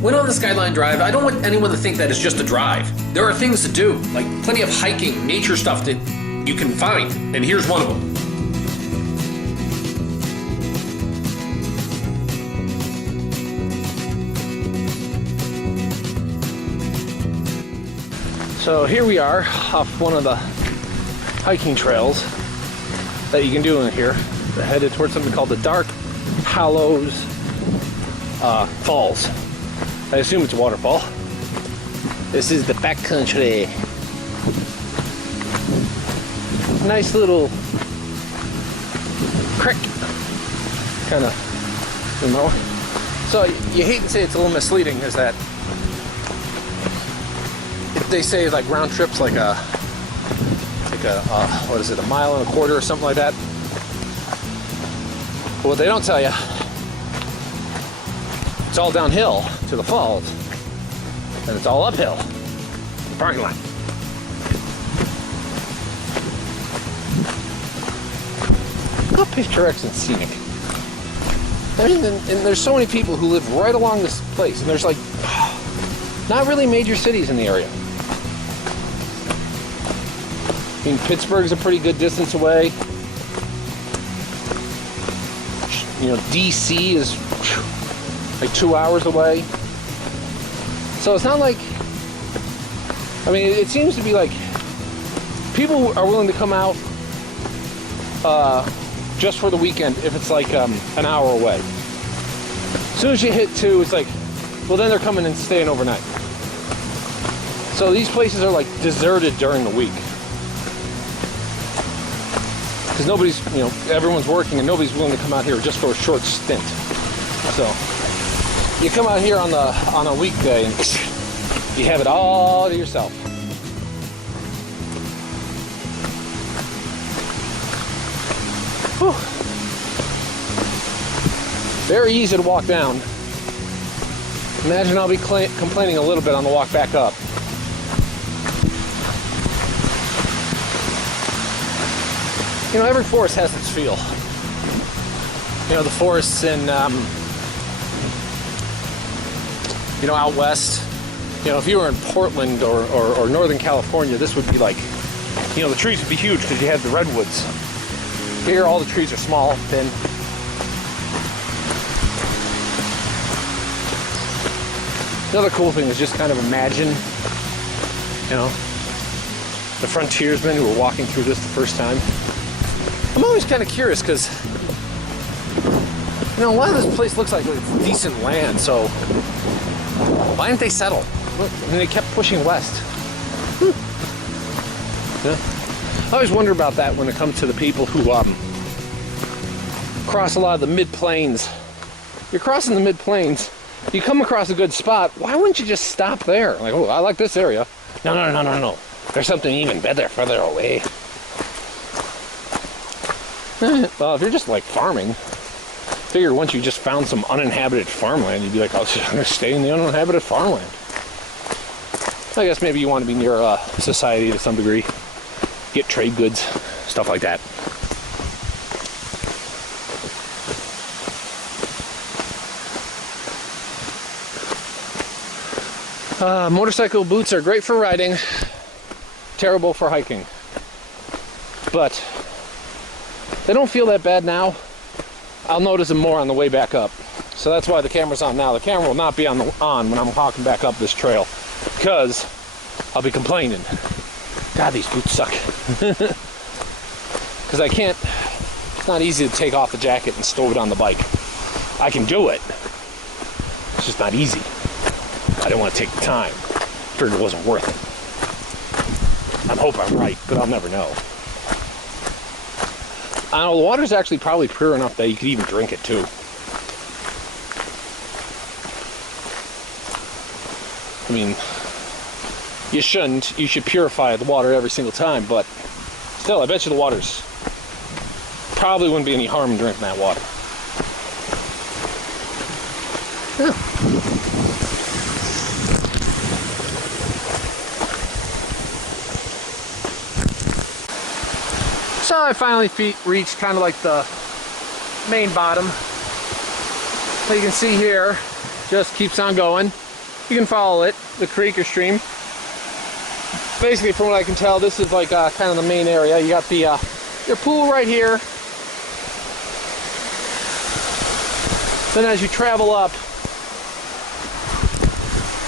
When on the Skyline Drive, I don't want anyone to think that it's just a drive. There are things to do, like plenty of hiking, nature stuff that you can find, and here's one of them. So here we are off one of the hiking trails that you can do in here. We're headed towards something called the Dark Hollows Falls. I assume it's a waterfall. This is the backcountry. Nice little creek, kind of, you know. So you hate to say it's a little misleading, is that they say like round trips like a what is it, 1.25 miles or something like that. But what they don't tell you, it's all downhill to the falls, and it's all uphill to the parking lot. How picturesque and scenic. I mean, and there's so many people who live right along this place, and there's like not really major cities in the area. I mean, Pittsburgh's a pretty good distance away. You know, DC is like 2 hours away. So it's not like, I mean, it seems to be like people are willing to come out just for the weekend if it's like an hour away. As soon as you hit 2, it's like, well, then they're coming and staying overnight. So these places are like deserted during the week. Because nobody's, you know, everyone's working and nobody's willing to come out here just for a short stint. So you come out here on a weekday and you have it all to yourself. Whew. Very easy to walk down. Imagine I'll be complaining a little bit on the walk back up. You know, every forest has its feel. You know, the forests in, you know, out west. You know, if you were in Portland or Northern California, this would be like, you know, the trees would be huge because you have the redwoods. Here, all the trees are small, thin. The other cool thing is just kind of imagine, you know, the frontiersmen who were walking through this the first time. I'm always kind of curious because, you know, a lot of this place looks like it's decent land, so why didn't they settle? I mean, they kept pushing west. Yeah. I always wonder about that when it comes to the people who cross a lot of the mid-plains. You're crossing the mid-plains, you come across a good spot, why wouldn't you just stop there? Like, oh, I like this area. No. There's something even better further away. Well, if you're just like farming, figure once you just found some uninhabited farmland, you'd be like, oh, I'm going to stay in the uninhabited farmland. I guess maybe you want to be near society to some degree. Get trade goods, stuff like that. Motorcycle boots are great for riding, terrible for hiking. But they don't feel that bad now. I'll notice them more on the way back up. So that's why the camera's on now. The camera will not be on when I'm walking back up this trail, because I'll be complaining. God, these boots suck. Because I can't, it's not easy to take off the jacket and stow it on the bike. I can do it. It's just not easy. I didn't want to take the time. Figured it wasn't worth it. I hope I'm right, but I'll never know. I don't know, the water's actually probably pure enough that you could even drink it too. I mean, you shouldn't. You should purify the water every single time, but still, I bet you the water's probably wouldn't be any harm in drinking that water. Yeah. So I finally reached kind of like the main bottom. So you can see here, just keeps on going. You can follow it, the creek or stream. Basically, from what I can tell, this is like kind of the main area. You got the your pool right here. Then as you travel up,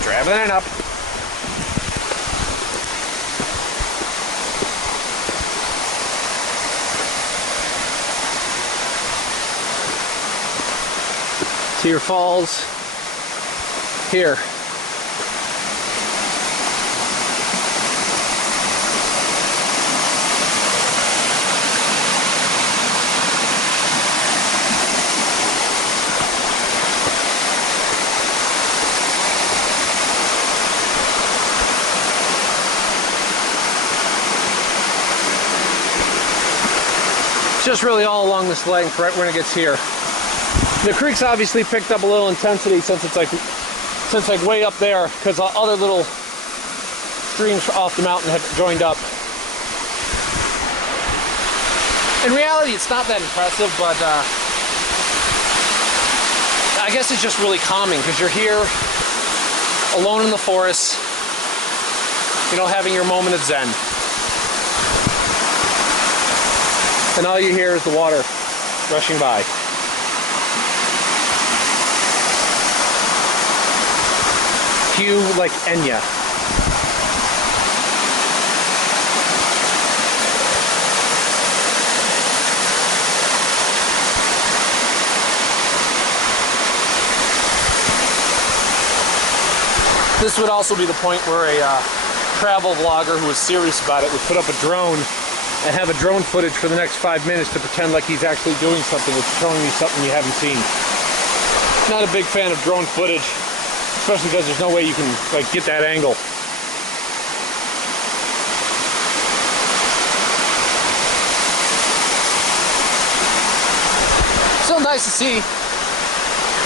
traveling up, to your falls here. It's just really all along this length, right when it gets here. The creek's obviously picked up a little intensity since it's like way up there, because other little streams off the mountain have joined up. In reality, it's not that impressive, but I guess it's just really calming because you're here alone in the forest, you know, having your moment of zen. And all you hear is the water rushing by. Cue like Enya. This would also be the point where a travel vlogger who was serious about it would put up a drone and have a drone footage for the next 5 minutes to pretend like he's actually doing something that's showing you something you haven't seen. Not a big fan of drone footage, especially because there's no way you can like get that angle. Still nice to see.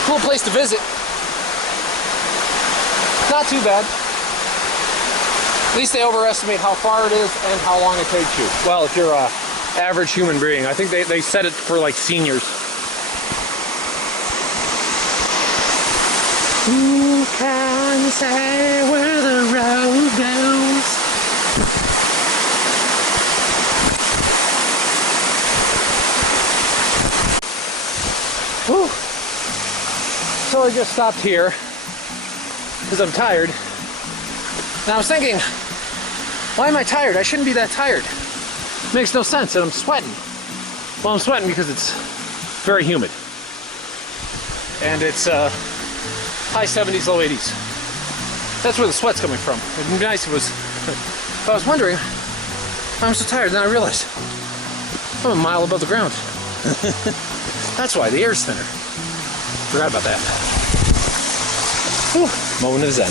Cool place to visit. Not too bad. At least they overestimate how far it is and how long it takes you. Well, if you're an average human being. I think they set it for like seniors. Who can say where the road goes? Whew. So I just stopped here because I'm tired. And I was thinking, why am I tired? I shouldn't be that tired. Makes no sense, and I'm sweating. Well, I'm sweating because it's very humid. And it's high 70s, low 80s. That's where the sweat's coming from. It'd be nice if it was... But I was wondering why I'm so tired, and then I realized I'm a mile above the ground. That's why the air's thinner. Forgot about that. Whew. Moment of zen.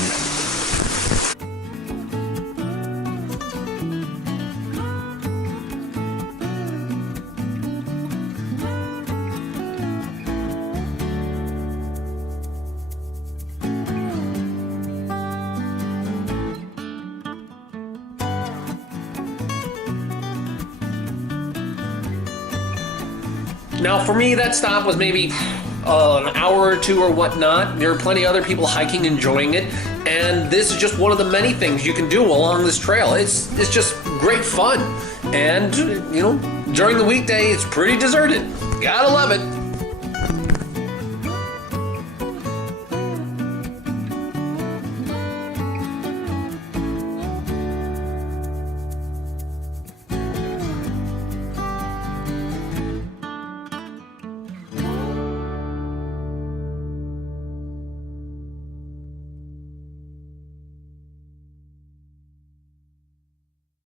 Now, for me, that stop was maybe an hour or two or whatnot. There are plenty of other people hiking, enjoying it, and this is just one of the many things you can do along this trail. It's just great fun, and you know, during the weekday, it's pretty deserted. Gotta love it.